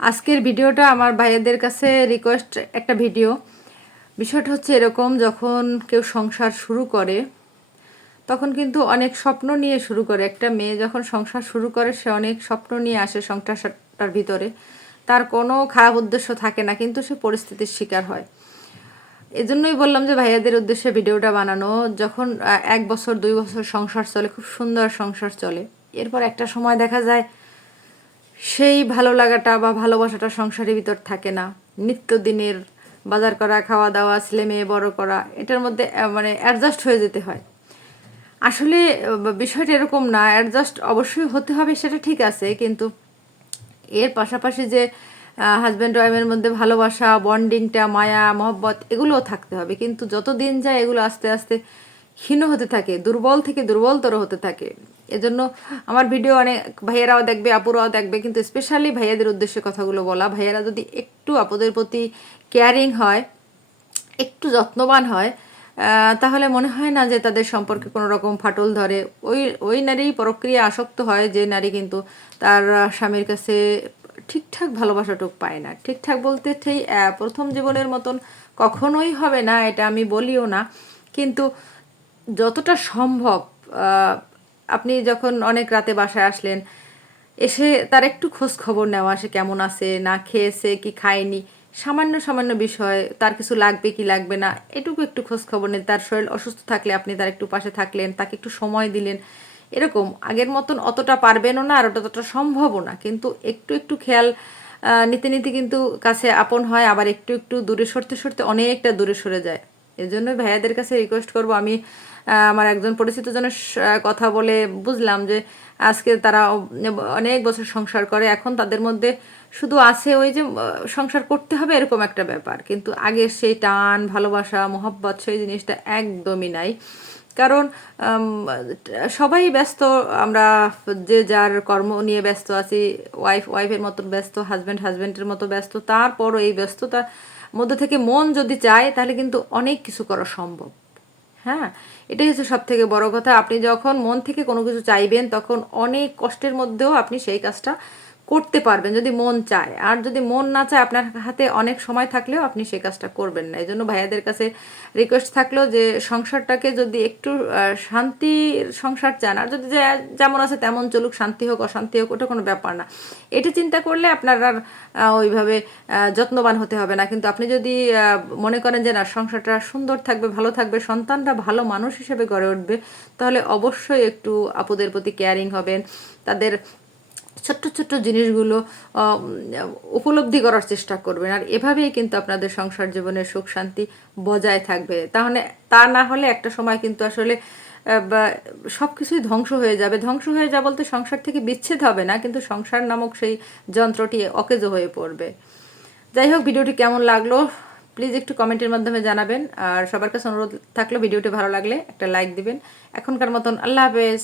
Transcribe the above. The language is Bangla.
আজকের ভিডিওটা আমার ভাইয়াদের কাছে রিকোয়েস্ট একটা ভিডিও। বিষয়টা হচ্ছে এরকম, যখন কেউ সংসার শুরু করে, তখন কিন্তু অনেক স্বপ্ন নিয়ে শুরু করে। একটা মেয়ে যখন সংসার শুরু করে, সে অনেক স্বপ্ন নিয়ে আসে সংসারটার ভিতরে। তার কোনো খারাপ উদ্দেশ্য থাকে না, কিন্তু সে পরিস্থিতির শিকার হয়। এজন্যই বললাম যে ভাইয়াদের উদ্দেশ্যে ভিডিওটা বানানো। যখন এক বছর, দুই বছর সংসার চলে, খুব সুন্দর সংসার চলে। এরপর একটা সময় দেখা যায় সেই ভালো লাগাটা বা ভালোবাসাটা সংসারের ভিতর থাকে না। নিত্যদিনের বাজার করা, খাওয়া দাওয়া, ছেলে মেয়ে, বড় করা, এটার মধ্যে মানে অ্যাডজাস্ট হয়ে যেতে হয়। আসলে বিষয়টা এরকম না অ্যাডজাস্ট অবশ্যই হতে হবে, সেটা ঠিক আছে, কিন্তু এর পাশাপাশি যে হাজব্যান্ড ওয়াইফের মধ্যে ভালোবাসা বন্ডিংটা মায়া, মহব্বত, এগুলোও থাকতে হবে। কিন্তু যত দিন যায়, এগুলো আস্তে আস্তে ক্ষীণ হতে থাকে, দুর্বল থেকে দুর্বলতর হতে থাকে। এজন্য আমার ভিডিও অনেক ভাইয়েরাও দেখবে, আপুরাও দেখবে, কিন্তু স্পেশালি ভাইয়াদের উদ্দেশ্যে কথাগুলো বলা। ভাইয়েরা যদি একটু আপুদের প্রতি কেয়ারিং হয়, একটু যত্নবান হয় তাহলে মনে হয় না যে তাদের সম্পর্কে কোনো রকম ফাটল ধরে। ওই ওই নারী পরক্রিয়া আসক্ত হয়, যে নারী কিন্তু তার স্বামীর কাছে ঠিকঠাক ভালোবাসাটুক পায় না। ঠিকঠাক বলতে সেই প্রথম জীবনের মতন কখনোই হবে না, এটা আমি বলিও না। কিন্তু যতটা সম্ভব আপনি যখন অনেক রাতে বাসায় আসলেন, এসে তার একটু খোঁজ খবর নেওয়া, সে কেমন আছে, না খেয়েছে, কি খায়নি, সামান্য সামান্য বিষয়, তার কিছু লাগবে কি লাগবে না, এটুকু একটু খোঁজ খবর নেন তার শরীর অসুস্থ থাকলে আপনি তার একটু পাশে থাকলেন, তাকে একটু সময় দিলেন, এরকম। আগের মতন অতটা পারবেনও না আর ওটা অতটা সম্ভবও না। কিন্তু একটু একটু খেয়াল নিতে নিতে কিন্তু কাছে আপন হয়, আবার একটু একটু দূরে সরতে সরতে অনেকটা দূরে সরে যায়। এর জন্য ভাইয়াদের কাছে রিকোয়েস্ট করব। আমি আমার একজন পরিচিত জনের কথা বলে বুঝলাম যে আজকে তারা অনেক বছর সংসার করে। এখন তাদের মধ্যে শুধু আছে ওই যে সংসার করতে হবে এরকম একটা ব্যাপার। কিন্তু আগে সেই টান, ভালোবাসা, মোহব্বত, সেই জিনিসটা একদমই নাই। কারণ সবাই ব্যস্ত। আমরা যে যার কর্ম নিয়ে ব্যস্ত আছি ওয়াইফ ওয়াইফের মতো ব্যস্ত হাজব্যান্ড হাজব্যান্ডের মতো ব্যস্ত। তারপরও এই ব্যস্ততার মধ্যে থেকে মন যদি চায়, তাহলে কিন্তু অনেক কিছু করা সম্ভব। হ্যাঁ? এটাই হচ্ছে সব থেকে বড় কথা। আপনি যখন মন থেকে কোনো কিছু চাইবেন, তখন অনেক কষ্টের মধ্যেও আপনি সেই কাজটা করতে পারবেন যদি মন চায়। আর যদি মন না চায়, আপনার হাতে অনেক সময় থাকলেও আপনি সেই কাজটা করবেন না। এই জন্য ভাইয়াদের কাছে রিকোয়েস্ট থাকল যে, সংসারটাকে যদি একটু শান্তির সংসার চান, আর যদি যেমন আছে তেমন চলুক, শান্তি হোক, অশান্তি হোক, ওটা কোনো ব্যাপার না। এটা চিন্তা করলে আপনার আর ওইভাবে যত্নবান হতে হবে না। কিন্তু আপনি যদি মনে করেন যে, না, সংসারটা সুন্দর থাকবে, ভালো থাকবে, সন্তানরা ভালো মানুষ হিসেবে গড়ে উঠবে, তাহলে অবশ্যই একটু আপুদের প্রতি কেয়ারিং হবেন। তাদের ছোট্ট ছোট্ট জিনিসগুলো উপলব্ধি করার চেষ্টা করবেন। আর এভাবেই কিন্তু আপনাদের সংসার জীবনের সুখ শান্তি বজায় থাকবে। তাহলে তা না হলে একটা সময় কিন্তু আসলে সব কিছুই ধ্বংস হয়ে যাবে। ধ্বংস হয়ে যা বলতে সংসার থেকে বিচ্ছেদ হবে না, কিন্তু সংসার নামক সেই যন্ত্রটি অকেজো হয়ে পড়বে। যাই হোক, ভিডিওটি কেমন লাগল? প্লিজ একটু কমেন্টের মাধ্যমে জানাবেন। আর সবার কাছে অনুরোধ থাকল, ভিডিওটি ভালো লাগলে একটা লাইক দিবেন। এখনকার মতন আল্লাহ হাফেজ।